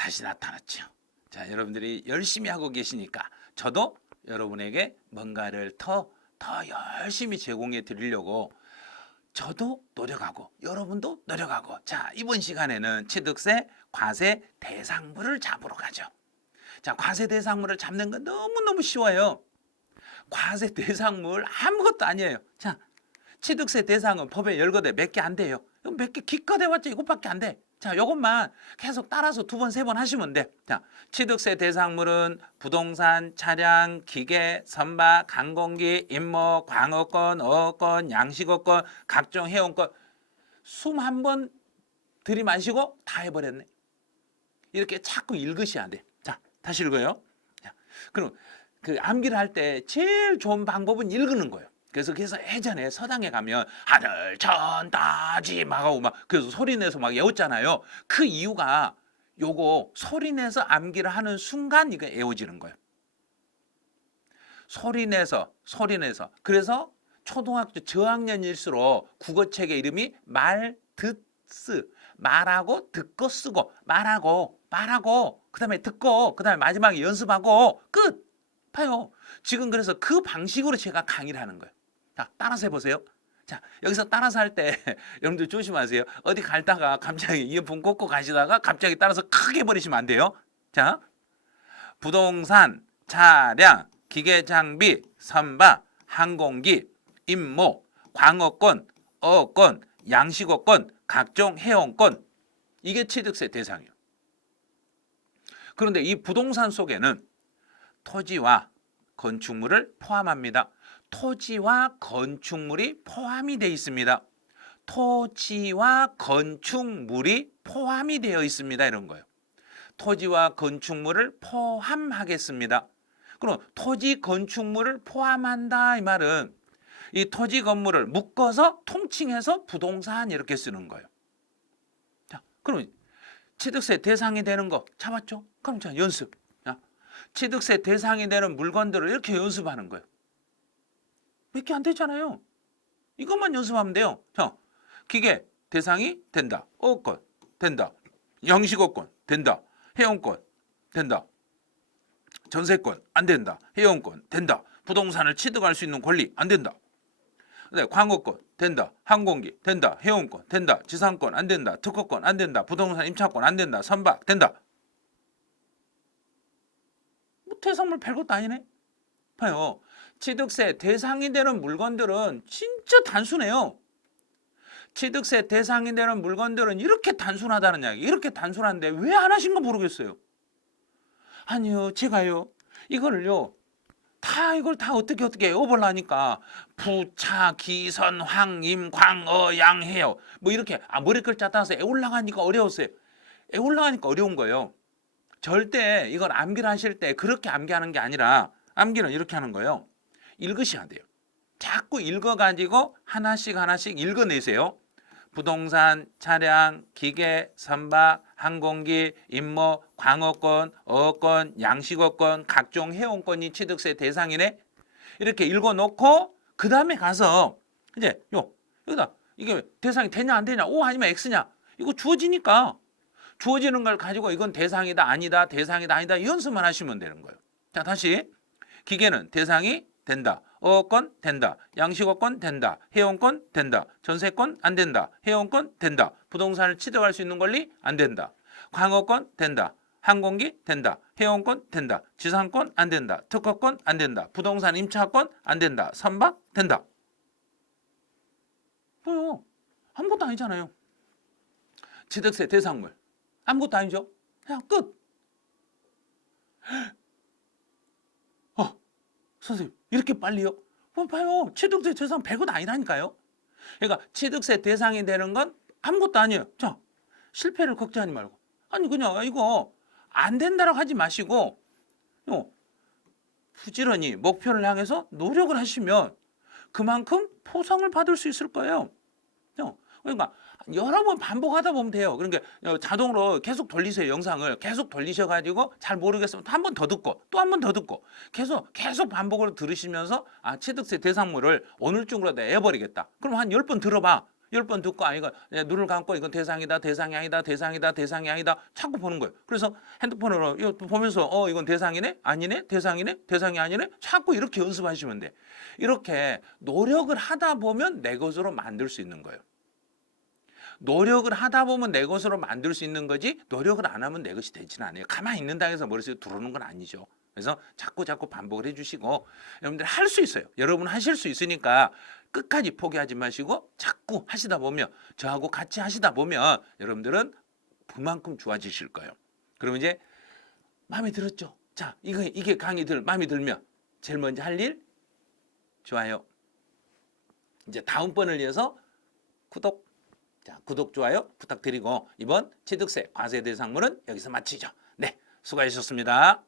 다시 나타났죠. 자, 여러분들이 열심히 하고 계시니까 저도 여러분에게 뭔가를 더, 더 열심히 제공해 드리려고 저도 노력하고 여러분도 노력하고 자, 이번 시간에는 취득세 과세 대상물을 잡으러 가죠. 자, 과세 대상물을 잡는 건 너무너무 쉬워요. 과세 대상물 아무것도 아니에요. 자, 취득세 대상은 법에 열거돼 몇개 안 돼요. 몇 개 기껏 해봤자 이것밖에 안 돼. 자, 요것만 계속 따라서 두 번, 세 번 하시면 돼. 자, 취득세 대상물은 부동산, 차량, 기계, 선박, 항공기, 임모, 광어권, 어업권, 양식어권, 각종 해운권 숨 한 번 들이마시고 다 해버렸네. 이렇게 자꾸 읽으셔야 돼. 자, 다시 읽어요. 자, 그럼 그 암기를 할 때 제일 좋은 방법은 읽는 거예요. 그래서 그래서 예전에 서당에 가면 하늘 천 따지 막 하고 막 그래서 소리 내서 막 외웠잖아요. 그 이유가 요거 소리 내서 암기를 하는 순간 이거 외워지는 거예요. 소리 내서 소리 내서 그래서 초등학교 저학년일수록 국어책의 이름이 말, 듣, 쓰 말하고 듣고 쓰고 말하고 말하고 그다음에 듣고 그다음에 마지막에 연습하고 끝 봐요. 지금 그래서 그 방식으로 제가 강의를 하는 거예요. 자, 따라서 해보세요. 자, 여기서 따라서 할 때 여러분들 조심하세요. 어디 갈다가 갑자기 이어폰 꽂고 가시다가 갑자기 따라서 크게 버리시면 안 돼요. 자, 부동산, 차량, 기계 장비, 선박, 항공기, 임모, 광어권, 어권, 양식어권, 각종 해운권 이게 취득세 대상이에요. 그런데 이 부동산 속에는 토지와 건축물을 포함합니다. 토지와 건축물이 포함이 되어 있습니다. 토지와 건축물이 포함이 되어 있습니다. 이런 거예요. 토지와 건축물을 포함하겠습니다. 그럼 토지 건축물을 포함한다 이 말은 이 토지 건물을 묶어서 통칭해서 부동산 이렇게 쓰는 거예요. 자, 그럼 취득세 대상이 되는 거 잡았죠? 그럼 자 연습. 자, 취득세 대상이 되는 물건들을 이렇게 연습하는 거예요. 몇 개 안 되잖아요. 이것만 연습하면 돼요. 자, 기계 대상이 된다. 어권 된다. 양식어권 된다. 해운권 된다. 전세권 안 된다. 해운권 된다. 부동산을 취득할 수 있는 권리 안 된다. 네, 광어권 된다. 항공기 된다. 해운권 된다. 지상권 안 된다. 특허권 안 된다. 부동산 임차권 안 된다. 선박 된다. 뭐 대상물 별것도 아니네. 봐요. 취득세 대상이 되는 물건들은 진짜 단순해요. 취득세 대상이 되는 물건들은 이렇게 단순하다는 이야기. 이렇게 단순한데 왜 안 하신 거 모르겠어요. 아니요, 제가요. 이거를요. 다 이걸 다 어떻게 어떻게 외워보려니까 부차 기선 황임 광어 양해요 뭐 이렇게 아 머리 글자 따서 애 올라가니까 어려웠어요 애 올라가니까 어려운 거예요 절대 이걸 암기를 하실 때 그렇게 암기하는 게 아니라 암기는 이렇게 하는 거예요 읽으셔야 돼요. 자꾸 읽어가지고 하나씩 하나씩 읽어내세요. 부동산, 차량, 기계, 선박, 항공기, 임모, 광어권, 어권, 양식어권, 각종 해운권이 취득세 대상이네. 이렇게 읽어놓고 그 다음에 가서 이제 요 여기다 이게 대상이 되냐 안 되냐, O 아니면 X냐? 이거 주어지니까. 주어지는 걸 가지고 이건 대상이다 아니다 대상이다 아니다 이 연습만 하시면 되는 거예요. 자 다시. 기계는 대상이 된다. 어권 된다. 양식어권 된다. 해운권 된다. 전세권 안 된다. 해운권 된다. 부동산을 취득할 수 있는 권리 안 된다. 광어권 된다. 항공기 된다. 해운권 된다. 지상권 안 된다. 특허권 안 된다. 부동산 임차권 안 된다. 선박 된다. 뭐요? 아무것도 아니잖아요. 취득세 대상물 아무것도 아니죠. 그냥 끝. 어, 선생님 이렇게 빨리요? 뭐 봐요. 취득세 대상 100원 아니라니까요. 그러니까 취득세 대상이 되는 건 아무것도 아니에요. 자, 실패를 걱정하지 말고. 아니 그냥 이거 안 된다라고 하지 마시고 어, 부지런히 목표를 향해서 노력을 하시면 그만큼 포상을 받을 수 있을 거예요. 어, 그러니까 여러 번 반복하다 보면 돼요. 그러니까 자동으로 계속 돌리세요. 영상을 계속 돌리셔 가지고 잘 모르겠으면 한 번 더 듣고 또 한 번 더 듣고 계속 계속 반복으로 들으시면서 아 취득세 대상물을 오늘쯤으로 내버리겠다. 그럼 한 열 번 들어 봐. 열 번 듣고 아이가 야, 눈을 감고 이건 대상이다, 대상이 아니다, 대상이다, 대상이 아니다 자꾸 보는 거예요. 그래서 핸드폰으로 이거 보면서 어 이건 대상이네, 아니네, 대상이네, 대상이 아니네 자꾸 이렇게 연습하시면 돼. 이렇게 노력을 하다 보면 내 것으로 만들 수 있는 거예요. 노력을 하다 보면 내 것으로 만들 수 있는 거지 노력을 안 하면 내 것이 되지는 않아요. 가만히 있는다 해서 머릿속에 들어오는 건 아니죠. 그래서 자꾸 자꾸 반복을 해주시고 여러분들 할 수 있어요. 여러분 하실 수 있으니까 끝까지 포기하지 마시고 자꾸 하시다 보면 저하고 같이 하시다 보면 여러분들은 그만큼 좋아지실 거예요. 그러면 이제 마음에 들었죠. 자, 이거 이게 강의 들 마음에 들면 제일 먼저 할 일 좋아요. 이제 다음번을 위해서 구독. 자, 구독 좋아요 부탁드리고 이번 취득세 과세 대상물은 여기서 마치죠. 네, 수고하셨습니다.